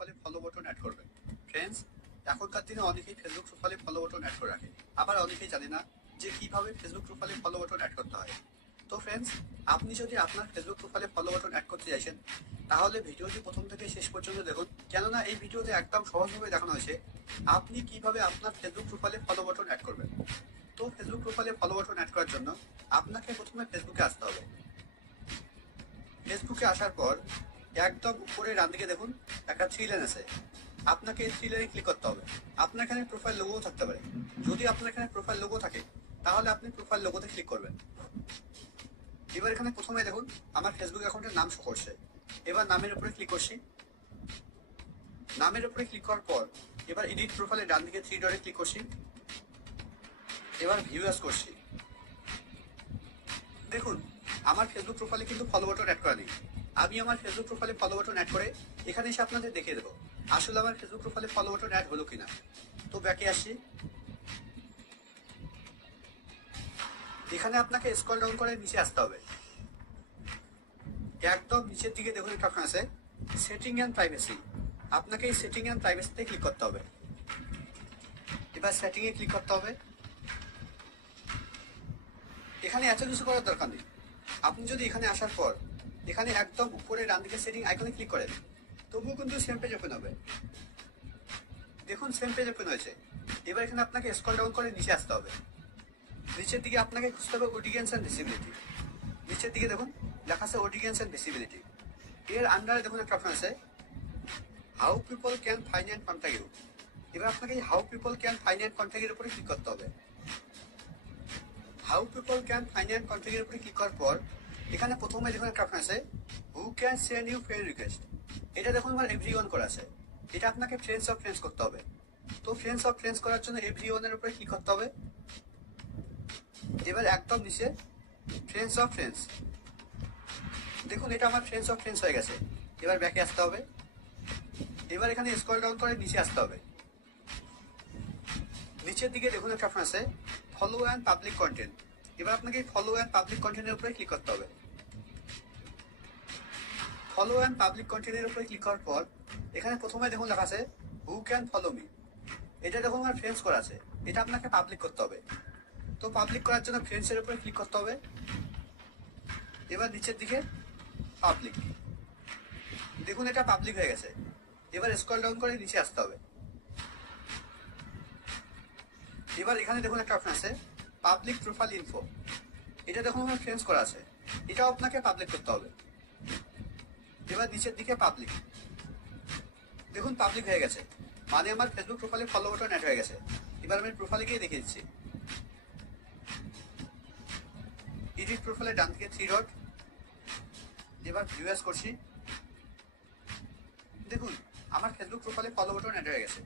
প্রোফাইলে follow button add করবেন। Friends, এখনকার দিনে অনেকেই ফেসবুক প্রোফাইলে ফলো বাটন অ্যাড করে রাখে, আবার অনেকেই জানে না যে কিভাবে ফেসবুক প্রোফাইলে ফলো বাটন অ্যাড করতে হয়। তো ফ্রেন্ডস, আপনি যদি আপনার ফেসবুক প্রোফাইলে ফলো বাটন অ্যাড করতে চাইছেন, তাহলে ভিডিওটি প্রথম থেকে শেষ পর্যন্ত দেখুন, কেননা এই ভিডিওতে একদম সহজভাবে দেখানো হয়েছে আপনি কিভাবে আপনার ফেসবুক প্রোফাইলে ফলো বাটন অ্যাড করবেন। তো ফেসবুক প্রোফাইলে ফলো বাটন অ্যাড করার জন্য আপনাকে প্রথমে ফেসবুকে আসতে হবে। ফেসবুকে আসার পর একদম উপরে ডান দিকে দেখুন একটা থ্রি লাইন আছে, আপনাকে এই থ্রি লাইনে ক্লিক করতে হবে। আপনার এখানে প্রোফাইল লোগো থাকতে পারে, যদি আপনার এখানে প্রোফাইল লোগো থাকে তাহলে আপনি প্রোফাইল লোগোতে ক্লিক করবেন। এবার এখানে প্রথমে দেখুন আমার ফেসবুক অ্যাকাউন্টের নাম শো করছে, এবার নামের উপরে ক্লিক করছি। নামের উপরে ক্লিক করার পর এবার এডিট প্রোফাইলে ডান দিকে থ্রি ডটে ক্লিক করছি, এবার ভিউ অ্যাজ করছি। দেখুন আমার ফেসবুক প্রোফাইলে কিন্তু ফলো বাটন অ্যাড করা নেই। আমি আমার ফেসবুক প্রোফাইলে ফলো বাটন অ্যাড করে এখানে এসে আপনাদের দেখিয়ে দেবো আসলে আমার ফেসবুক প্রোফাইলে ফলো বাটন অ্যাড হলো কিনা। তো ব্যাকে আসি, এখানে আপনাকে স্ক্রল ডাউন করে নিচে আসতে হবে। একদম নিচের দিকে দেখুন একটা অপশন আছে সেটিং অ্যান্ড প্রাইভেসি, আপনাকে এই সেটিং অ্যান্ড প্রাইভেসিতে ক্লিক করতে হবে। এবার সেটিং এ ক্লিক করতে হবে। এখানে এত কিছু করার দরকার নেই, আপনি যদি এখানে আসার পর এখানে একদম উপরে ডান দিকে সেটিং আইকনে ক্লিক করেন তবুও কিন্তু সেম পেজ ওপেন হবে। দেখুন সেম পেজ ওপেন হয়েছে। এবার এখানে আপনাকে স্ক্রল ডাউন করে নিচে আসতে হবে। নিচের দিকে আপনাকে খুঁজতে হবে অডিয়েন্স অ্যান্ড ভিজিবিলিটি। নিচের দিকে দেখুন লেখা আছে অডিয়েন্স অ্যান্ড ভিজিবিলিটি। এর আন্ডারে দেখুন একটা অপশন আছে how people can find and contact you. এবার আপনাকে এই how people can find and contact এর উপরে ক্লিক করতে হবে। How people can find and contact এর উপরে ক্লিক করার পর এখানে প্রথমে দেখুন একটা অপশন আছে who can send you friend request. এটা দেখুন আমার এভরিওয়ান করা আছে, এটা আপনাকে ফ্রেন্ডস অফ ফ্রেন্ডস করতে হবে। তো ফ্রেন্ডস অফ ফ্রেন্ডস করার জন্য এভরিওয়ানের উপরে ক্লিক করতে হবে। এবার একদম নিচে ফ্রেন্ডস অফ ফ্রেন্ডস, দেখুন এটা আমার ফ্রেন্ডস অফ ফ্রেন্ডস হয়ে গেছে। এবার ব্যাকে আসতে হবে। এবার এখানে স্ক্রল ডাউন করে নিচে আসতে হবে। নিচের দিকে দেখুন একটা অপশন আছে ফলো অ্যান্ড পাবলিক কন্টেন্ট। এবার আপনাকে ফলো অ্যান্ড পাবলিক কন্টেন্টের উপরে ক্লিক করতে হবে। ফলো অ্যান্ড পাবলিক কন্টেন্টের উপরে ক্লিক করার পর এখানে প্রথমে দেখুন লেখা আছে হু ক্যান ফলো মি। এটা দেখুন আমার ফ্রেন্ডস করা আছে, এটা আপনাকে পাবলিক করতে হবে। তো পাবলিক করার জন্য ফ্রেন্ডসের উপরে ক্লিক করতে হবে। এবার নিচের দিকে পাবলিক, দেখুন এটা পাবলিক হয়ে গেছে। এবার স্ক্রল ডাউন করে নিচে আসতে হবে। এবার এখানে দেখুন একটা অপশন আছে পাবলিক প্রোফাইল ইনফো। এটা দেখুন আমার ফ্রেন্ডস করা আছে, এটাও আপনাকে পাবলিক করতে হবে। এবার নিচের দিকে পাবলিক, দেখুন পাবলিক হয়ে গেছে, মানে আমার ফেসবুক প্রোফাইলে ফলো বাটন অ্যাড হয়ে গেছে। এবার আমি প্রোফাইলে গিয়ে দেখিয়ে দিচ্ছি। এডিট প্রোফাইলে ডান দিকে থ্রি ডট, এবার ভিউ অ্যাজ করছি। দেখুন আমার ফেসবুক প্রোফাইলে ফলো বাটন অ্যাড হয়ে গেছে।